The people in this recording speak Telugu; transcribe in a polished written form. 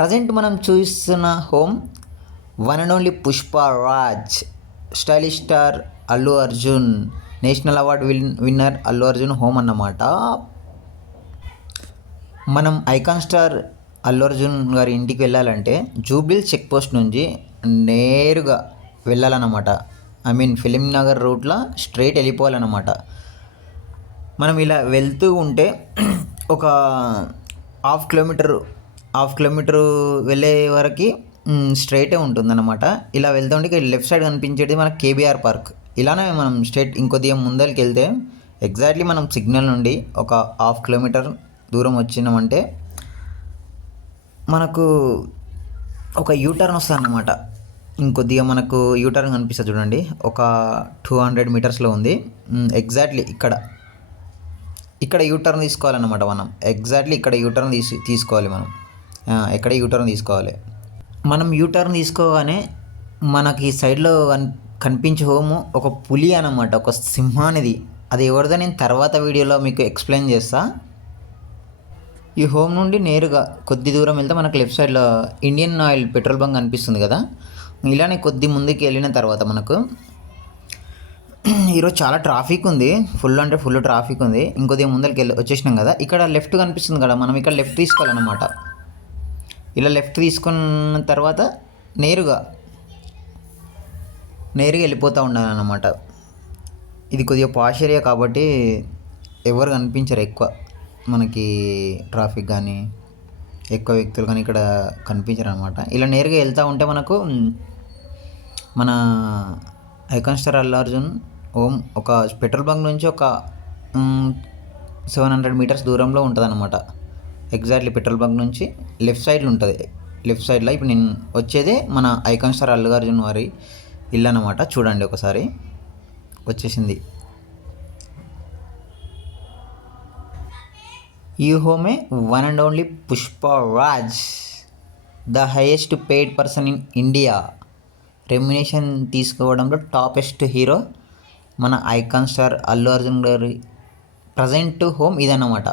ప్రజెంట్ మనం చూస్తున్న home one and only Pushparaj, stylish star Allu Arjun, national award winner Allu Arjun home అన్నమాట. మనం ఐకాన్ స్టార్ అల్లు అర్జున్ గారి ఇంటికి వెళ్ళాలంటే జూబ్లీ చెక్ పోస్ట్ నుంచి నేరుగా వెళ్ళాలన్నమాట. ఫిలిం నగర్ రూట్లో స్ట్రైట్ వెళ్ళిపోవాలన్నమాట. మనం ఇలా వెళ్తూ ఉంటే ఒక హాఫ్ కిలోమీటర్ వెళ్ళే వరకు స్ట్రైటే ఉంటుందన్నమాట. ఇలా వెళ్తూ ఉంటే లెఫ్ట్ సైడ్ కనిపించేది మన కేబీఆర్ పార్క్. ఇలానే మనం స్ట్రైట్ ఇంకొద్దిగా ముందరికి వెళ్తే ఎగ్జాక్ట్లీ మనం సిగ్నల్ నుండి ఒక హాఫ్ కిలోమీటర్ దూరం వచ్చినామంటే మనకు ఒక యూటర్న్ వస్తుంది అన్నమాట. ఇంకొద్దిగా మనకు యూటర్న్ కనిపిస్తుంది చూడండి, ఒక 200 మీటర్స్లో ఉంది. ఎగ్జాక్ట్లీ ఇక్కడ యూటర్న్ తీసుకోవాలన్నమాట. మనం ఎగ్జాక్ట్లీ ఇక్కడ యూటర్న్ తీసుకోవాలి. ఎక్కడ యూటర్న్ తీసుకోవాలి. మనం యూటర్న్ తీసుకోగానే మనకి సైడ్లో కనిపించే హోము ఒక పులి అన్నమాట, ఒక సింహానిది. అది ఎవరిదో నేను తర్వాత వీడియోలో మీకు ఎక్స్ప్లెయిన్ చేస్తా. ఈ హోమ్ నుండి నేరుగా కొద్ది దూరం వెళ్తే మనకు లెఫ్ట్ సైడ్లో ఇండియన్ ఆయిల్ పెట్రోల్ బంక్ కనిపిస్తుంది కదా. ఇలానే కొద్ది ముందుకు వెళ్ళిన తర్వాత మనకు ఈరోజు చాలా ట్రాఫిక్ ఉంది, ఫుల్ ట్రాఫిక్ ఉంది. ఇంకొద్దిగా ముందరికి వచ్చేసినాం కదా. ఇక్కడ లెఫ్ట్ కనిపిస్తుంది కదా, మనం ఇక్కడ లెఫ్ట్ తీసుకోవాలన్నమాట. ఇలా లెఫ్ట్ తీసుకున్న తర్వాత నేరుగా వెళ్ళిపోతూ ఉండాలన్నమాట. ఇది కొద్దిగా పాష్ ఏరియా కాబట్టి ఎవరు కనిపించరు ఎక్కువ. మనకి ట్రాఫిక్ కానీ ఎక్కువ వ్యక్తులు కానీ ఇక్కడ కనిపించరు అనమాట. ఇలా నేరుగా వెళ్తూ ఉంటే మనకు మన icon star Allu Arjun home ఒక పెట్రోల్ బంక్ నుంచి ఒక 700 మీటర్స్ దూరంలో ఉంటుంది అనమాట. ఎగ్జాక్ట్లీ పెట్రోల్ బంక్ నుంచి లెఫ్ట్ సైడ్లో ఉంటుంది. లెఫ్ట్ సైడ్లో ఇప్పుడు నేను వచ్చేదే మన ఐకాన్ స్టార్ అల్లు అర్జున్ వారి ఇల్లు అనమాట. చూడండి ఒకసారి వచ్చేసింది. ఈ హోమే one and only Pushparaj, the highest paid person in India. Remuneration తీసుకోవడంలో టాపెస్ట్ హీరో మన ఐకాన్ స్టార్ అల్లు అర్జున్ గారి ప్రజెంట్ హోమ్ ఇదన్నమాట.